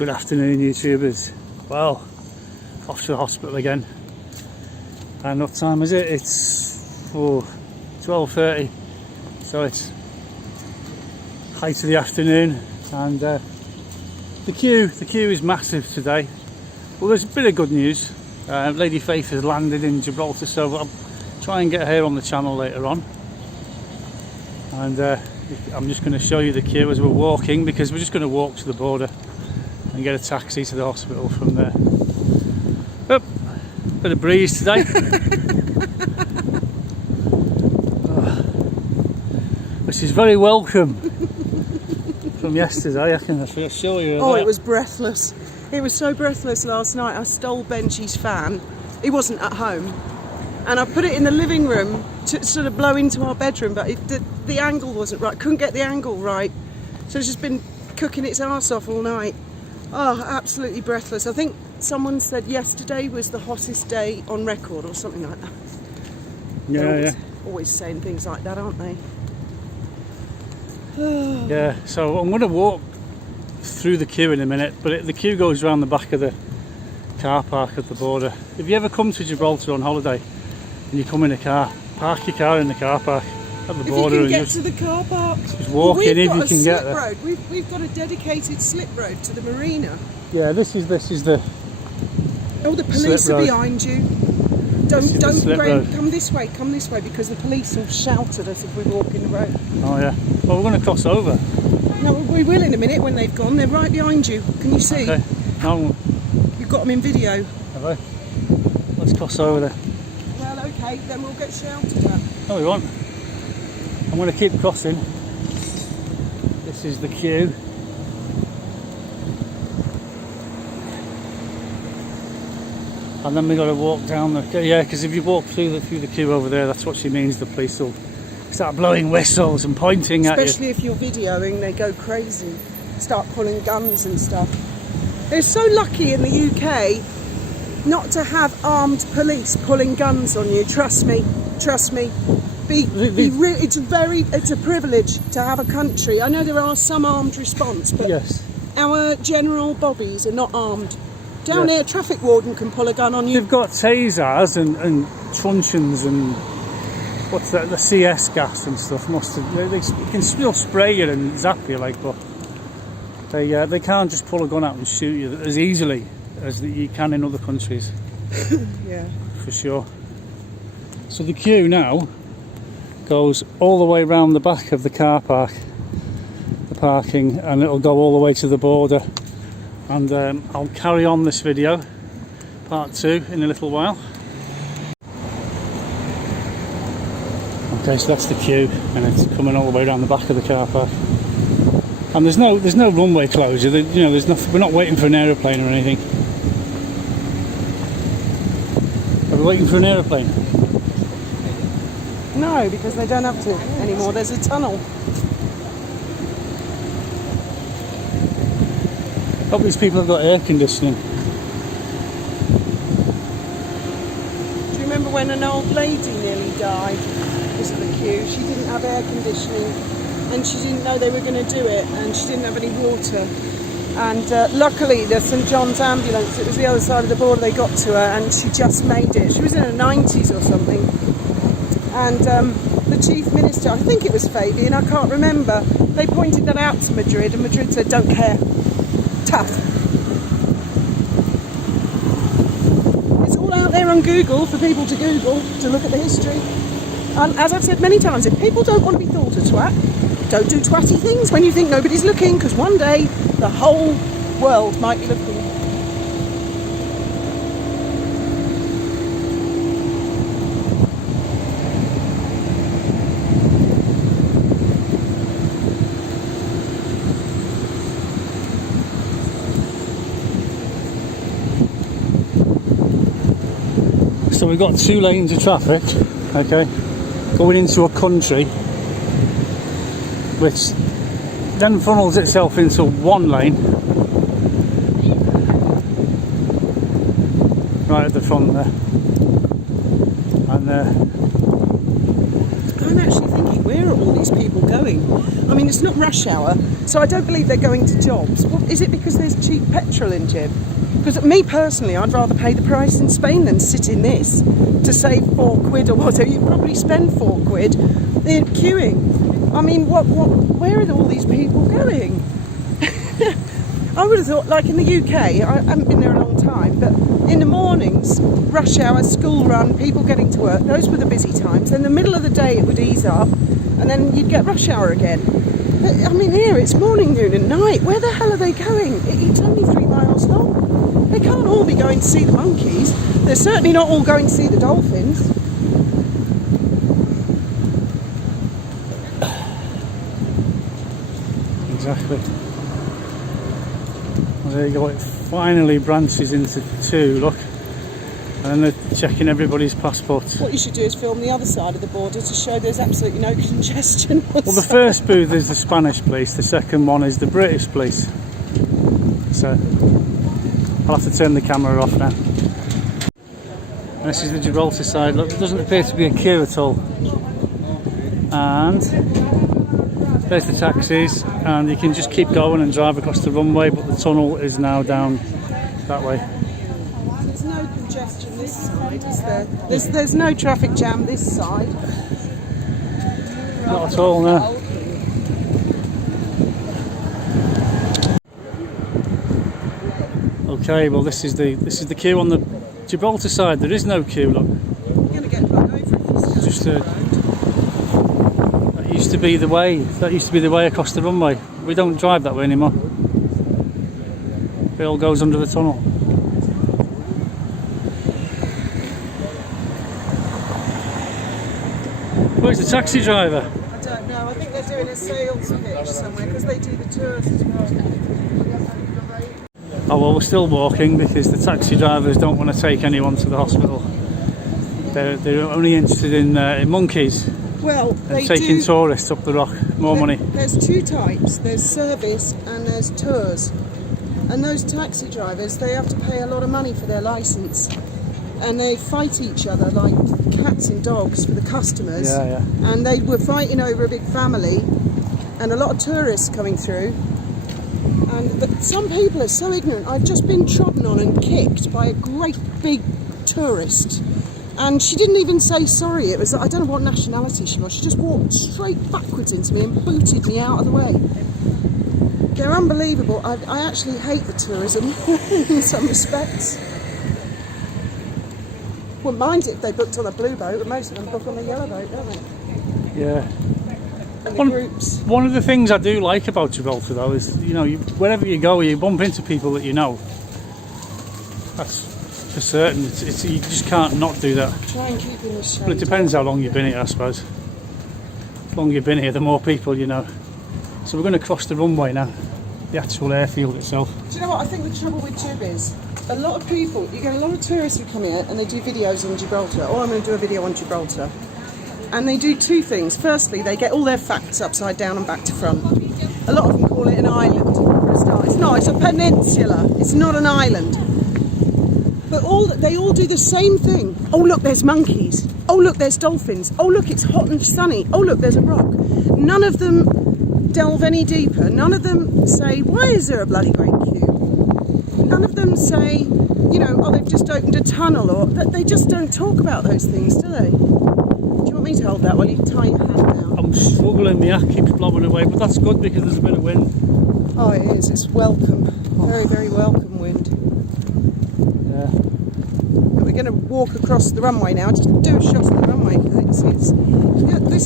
Good afternoon, YouTubers. Well, off to the hospital again. And what time is it? It's 12:30. So it's height of the afternoon, and the queue is massive today. Well, there's a bit of good news. Lady Faith has landed in Gibraltar, so I'll try and get her on the channel later on. And I'm just going to show you the queue as we're walking, because we're just going to walk to the border and get a taxi to the hospital from there. Oh, bit of breeze today. Which is very welcome from yesterday, I can assure you of Oh, that. it was breathless. It was so breathless last night. I stole Benchy's fan. He wasn't at home. And I put it in the living room to sort of blow into our bedroom, but the angle wasn't right. Couldn't get the angle right. So it's just been cooking its arse off all night. Oh, absolutely breathless. I think someone said yesterday was the hottest day on record or something like that. They're always saying things like that, aren't they? Yeah, so I'm going to walk through the queue in a minute, but the queue goes around the back of the car park at the border. If you ever come to Gibraltar on holiday and you come in a car, park your car in the car park at the border. If you can get to the car park. Just walk in if you can get there. Road. We've got a dedicated slip road to the marina. Yeah, this is the. Oh, the police are behind you. Don't Graham, come this way, because the police will shout at us if we walk in the road. Oh yeah. Well, we're going to cross over. No, we will in a minute when they've gone. They're right behind you. Can you see? Okay. No. You've got them in video. Have I? Let's cross over there. Well, okay, then we'll get shouted at. No, we won't. I'm going to keep crossing. This is the queue. And then we've got to walk down the... Yeah, because if you walk through the queue over there, that's what she means. The police will start blowing whistles and pointing at you. Especially if you're videoing, they go crazy. Start pulling guns and stuff. They're so lucky in the UK not to have armed police pulling guns on you. Trust me. It's a privilege to have a country. I know there are some armed response, but yes, our general bobbies are not armed. Down here, a traffic warden can pull a gun on you. They've got tasers and truncheons and what's that? The CS gas and stuff. They can still spray you and zap you, like, but they can't just pull a gun out and shoot you as easily as you can in other countries. Yeah, for sure. So the queue now goes all the way around the back of the car park, the parking, and it'll go all the way to the border. And I'll carry on this video, part 2, in a little while. Okay, so that's the queue, and it's coming all the way around the back of the car park. And there's no runway closure. There's nothing. We're not waiting for an aeroplane or anything. Are we waiting for an aeroplane? No, because they don't have to anymore. There's a tunnel. Hope these people have got air conditioning. Do you remember when an old lady nearly died because of the queue? She didn't have air conditioning and she didn't know they were going to do it, and she didn't have any water. And luckily the St John's ambulance, it was the other side of the border, they got to her and she just made it. She was in her 90s or something. And the chief minister, I think it was Fabian, I can't remember, they pointed that out to Madrid, and Madrid said, don't care. Tough. It's all out there on Google for people to Google, to look at the history. And as I've said many times, if people don't want to be thought a twat, don't do twatty things when you think nobody's looking, because one day the whole world might be looking. So we've got 2 lanes of traffic, okay, going into a country, which then funnels itself into 1 lane, right at the front there. And I'm actually thinking, where are all these these people going? I mean, it's not rush hour, so I don't believe they're going to jobs. Well, is it because there's cheap petrol in Gib? Because me personally, I'd rather pay the price in Spain than sit in this to save £4 or whatever. You probably spend £4 in queuing. I mean, where are all these people going? I would have thought, like in the UK, I haven't been there a long time, but in the mornings, rush hour, school run, people getting to work, those were the busy times. Then the middle of the day it would ease up, and then you'd get rush hour again. But, I mean, here it's morning, noon and night. Where the hell are they going? It's only 3 miles long. They can't all be going to see the monkeys. They're certainly not all going to see the dolphins. Exactly. Well, there you go, it finally branches into 2, look. And they're checking everybody's passports. What you should do is film the other side of the border to show there's absolutely no congestion. Well, the first booth is the Spanish police, the second one is the British police. So, I'll have to turn the camera off now. And this is the Gibraltar side. Look, there doesn't appear to be a queue at all. And there's the taxis, and you can just keep going and drive across the runway, but the tunnel is now down that way. There's no congestion this side, is there? There's no traffic jam this side. Not at all, no. Okay, well this is the queue on the Gibraltar side. There is no queue, look. You're going to get run over if you Just that used to be the way. That used to be the way across the runway. We don't drive that way anymore. It all goes under the tunnel. Where's the taxi driver? I don't know. I think they're doing a sales pitch somewhere because they do the tours as well. Oh well, we're still walking because the taxi drivers don't want to take anyone to the hospital. They're only interested in monkeys. Well, and taking tourists up the rock. More money. There's 2 types. There's service and there's tours. And those taxi drivers, they have to pay a lot of money for their licence. And they fight each other like cats and dogs for the customers. Yeah, yeah. And they were fighting over a big family and a lot of tourists coming through. But some people are so ignorant. I've just been trodden on and kicked by a great big tourist. And she didn't even say sorry. It was, I don't know what nationality she was. She just walked straight backwards into me and booted me out of the way. They're unbelievable. I actually hate the tourism in some respects. Wouldn't mind it if they booked on a blue boat, but most of them book on the yellow boat, don't they? Yeah. And the groups. One of the things I do like about Gibraltar though is, you know, wherever you go, you bump into people that you know. That's for certain. You just can't not do that. Try and keep in the shade. Well, it depends how long you've been here, I suppose. The longer you've been here, the more people you know. So we're going to cross the runway now, the actual airfield itself. Do you know what I think the trouble with Gib is? A lot of people, you get a lot of tourists who come here and they do videos on Gibraltar. Oh, I'm going to do a video on Gibraltar. And they do 2 things. Firstly, they get all their facts upside down and back to front. A lot of them call it an island for a start. It's not, it's a peninsula. It's not an island. But they all do the same thing. Oh look, there's monkeys. Oh look, there's dolphins. Oh look, it's hot and sunny. Oh look, there's a rock. None of them delve any deeper. None of them say, why is there a bloody great queue? None of them say, you know, oh, they've just opened a tunnel, or they just don't talk about those things, do they? Do you want me to hold that while you tie your hand down? I'm struggling, the yak keeps blowing away, but that's good because there's a bit of wind. Oh, it is. It's welcome. Very, very welcome wind. Yeah. But we're going to walk across the runway now. Just do a shot of the runway. This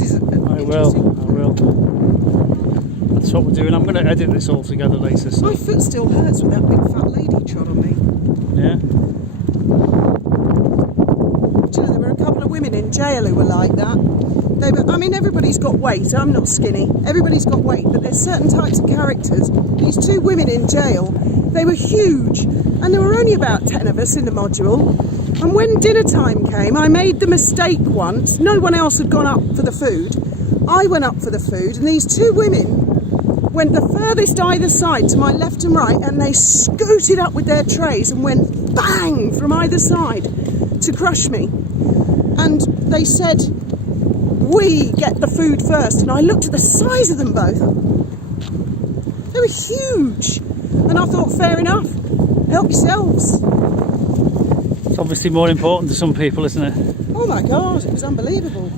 is I will. That's what we're doing. I'm going to edit this all together later. So. My foot still hurts with that big fat lady trod on me. Yeah. Do you know, there were a couple of women in jail who were like that. I mean, everybody's got weight. I'm not skinny. Everybody's got weight, but there's certain types of characters. These 2 women in jail, they were huge, and there were only about 10 of us in the module. And when dinner time came, I made the mistake once. No one else had gone up for the food. I went up for the food, and these 2 women went the furthest either side to my left and right, and they scooted up with their trays and went bang from either side to crush me. And they said, we get the food first. And I looked at the size of them both. They were huge. And I thought, fair enough, help yourselves. It's obviously more important to some people, isn't it? Oh my God, it was unbelievable.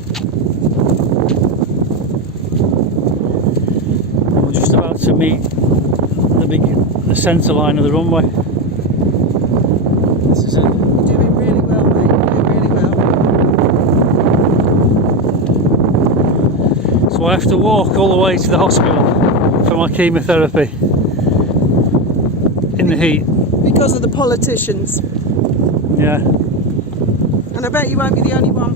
We're just about to meet the centre line of the runway. This is it. You're doing really well, mate. You're doing really well. So I have to walk all the way to the hospital for my chemotherapy in the heat. Because of the politicians. Yeah. And I bet you won't be the only one.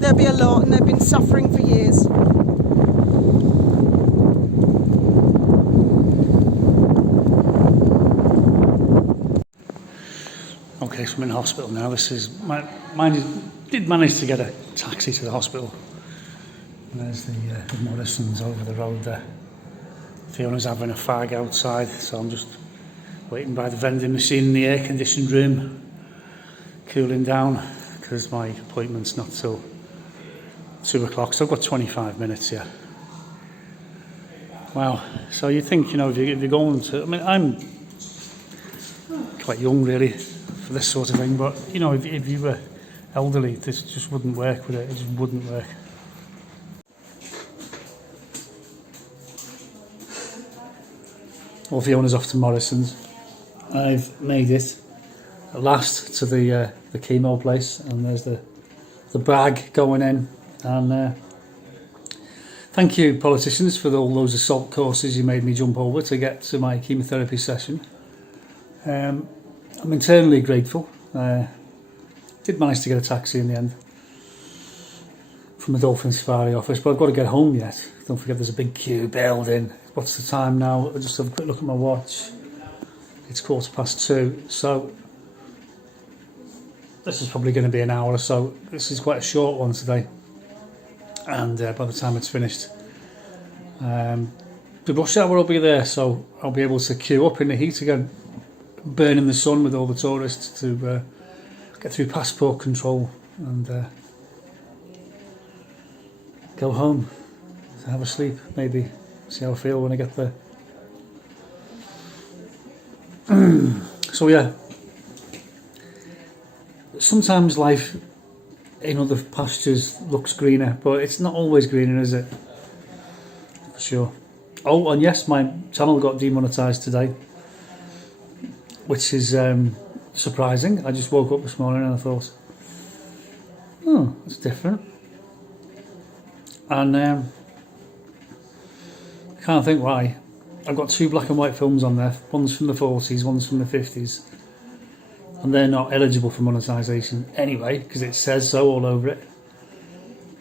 There'll be a lot, and they've been suffering for years. Okay, so I'm in hospital now. This is did manage to get a taxi to the hospital. And there's the Morrisons over the road there. Fiona's having a fag outside, so I'm just waiting by the vending machine in the air-conditioned room, cooling down, because my appointment's not till 2 o'clock, so I've got 25 minutes here. Wow, so you think, if you're going to, I'm quite young really for this sort of thing, but if you were elderly, this just wouldn't work with it. It just wouldn't work. Well, Fiona's off to Morrison's. I've made it at last to the chemo place, and there's the bag going in. And thank you, politicians, for all those assault courses you made me jump over to get to my chemotherapy session. I'm eternally grateful. Did manage to get a taxi in the end from the Dolphin Safari office, but I've got to get home yet. Don't forget there's a big queue building. What's the time now? I'll just have a quick look at my watch. It's 2:15, so this is probably going to be an hour or so. This is quite a short one today, and by the time it's finished, the rush hour will be there, so I'll be able to queue up in the heat again, burning the sun with all the tourists to get through passport control and go home to have a sleep, maybe see how I feel when I get there. So yeah, sometimes life in other pastures looks greener, but it's not always greener, is it? For sure. Oh, and yes, my channel got demonetised today, which is surprising. I just woke up this morning and I thought, oh, that's different. And I can't think why. I've got 2 black and white films on there. One's from the 40s, one's from the 50s. And they're not eligible for monetisation anyway, because it says so all over it.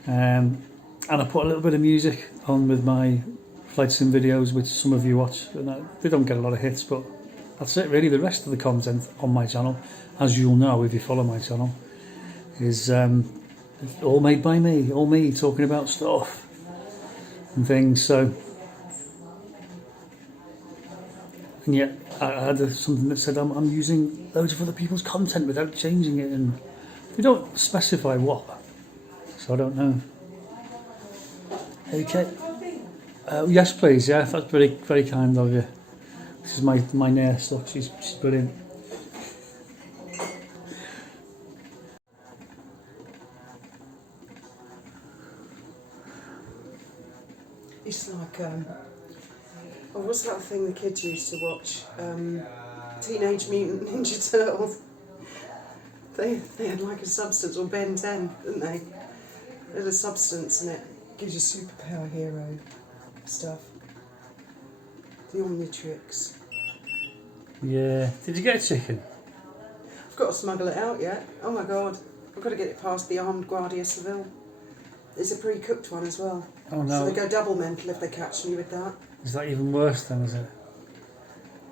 And I put a little bit of music on with my flight sim videos, which some of you watch. And they don't get a lot of hits, but that's it really. The rest of the content on my channel, as you'll know if you follow my channel, is all made by me. All me talking about stuff and things. So, and yet I had something that said I'm using loads of other people's content without changing it, and they don't specify what, so I don't know. Okay. Yes, please. Yeah, that's very, very kind of you. This is my nurse. Look, she's brilliant. It's like, what's that thing the kids used to watch? Teenage Mutant Ninja Turtles. They had like a substance, or Ben 10, didn't they? They had a substance and it gives you superpower hero stuff. The Omnitrix. Yeah. Did you get a chicken? I've got to smuggle it out yet. Oh my God. I've got to get it past the armed Guardia Civil. There's a pre-cooked one as well. Oh no. So they go double mental if they catch me with that. Is that even worse then, is it?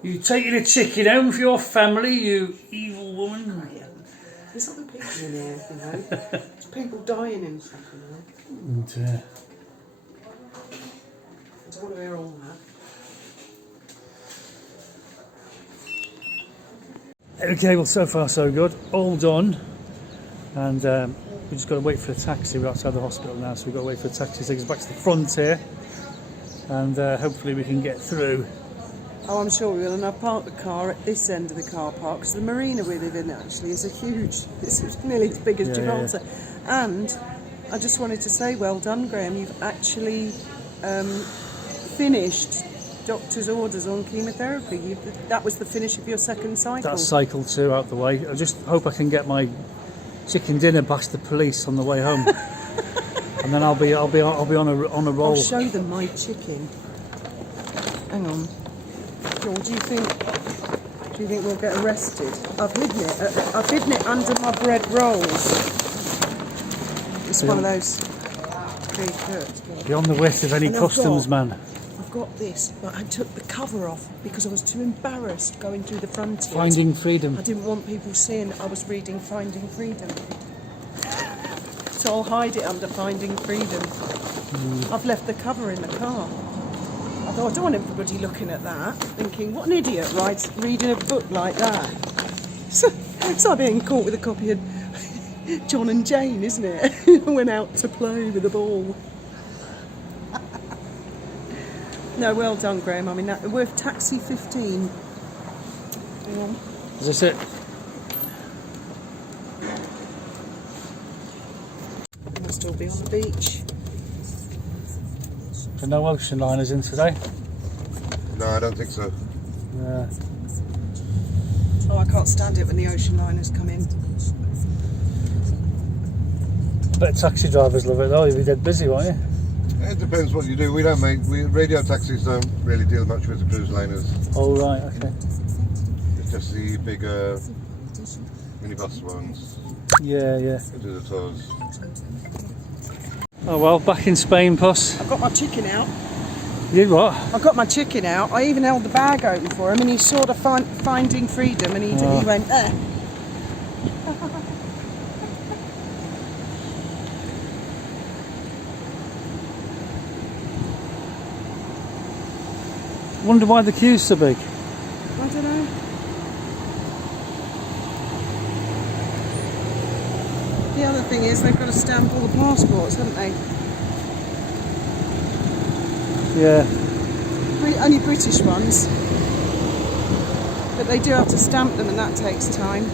You taking a chicken home for your family, you evil woman? Yeah. There's other people in here, you know. There's people dying and stuff, you know. And, I don't want to hear all that. okay, well, so far so good. All done. And we just got to wait for a taxi. We're outside the hospital now, so we've got to wait for a taxi to take us back to the front here, and hopefully we can get through. Oh, I'm sure we will, and I've parked the car at this end of the car park, because the marina we live in actually is it's nearly as big as Gibraltar. Yeah. And I just wanted to say, well done, Graham, you've actually finished doctor's orders on chemotherapy. That was the finish of your second cycle. That's cycle 2 out the way. I just hope I can get my chicken dinner past the police on the way home, and then I'll be on a roll. I'll show them my chicken. Hang on. Or do you think we'll get arrested? I've hidden it under my bread rolls. It's one of those Beyond the wit of any customs man. I've got this, but I took the cover off because I was too embarrassed going through the frontier. Finding Freedom. I didn't want people seeing I was reading Finding Freedom. So I'll hide it under Finding Freedom. I've left the cover in the car. I thought, I don't want everybody looking at that, thinking, what an idiot reading a book like that. It's like being caught with a copy of John and Jane, isn't it? Went out to play with a ball. No, well done, Graham. I mean, we're worth taxi 15. Hang on. Is this it? We'll still be on the beach. So no ocean liners in today? No, I don't think so. Yeah. Oh, I can't stand it when the ocean liners come in. I bet taxi drivers love it though. You'll be dead busy, won't you? It depends what you do. Radio taxis don't really deal much with the cruise liners. Oh right, okay. It's just the bigger minibus ones. Yeah. That do the tours. Oh well, back in Spain, Puss. I've got my chicken out. You what? I got my chicken out. I even held the bag open for him, and he saw the Finding Freedom, and he went, eh. Wonder why the queue's so big. I don't know. The other thing is they've got to stamp all the passports, haven't they? Yeah. Only British ones. But they do have to stamp them, and that takes time.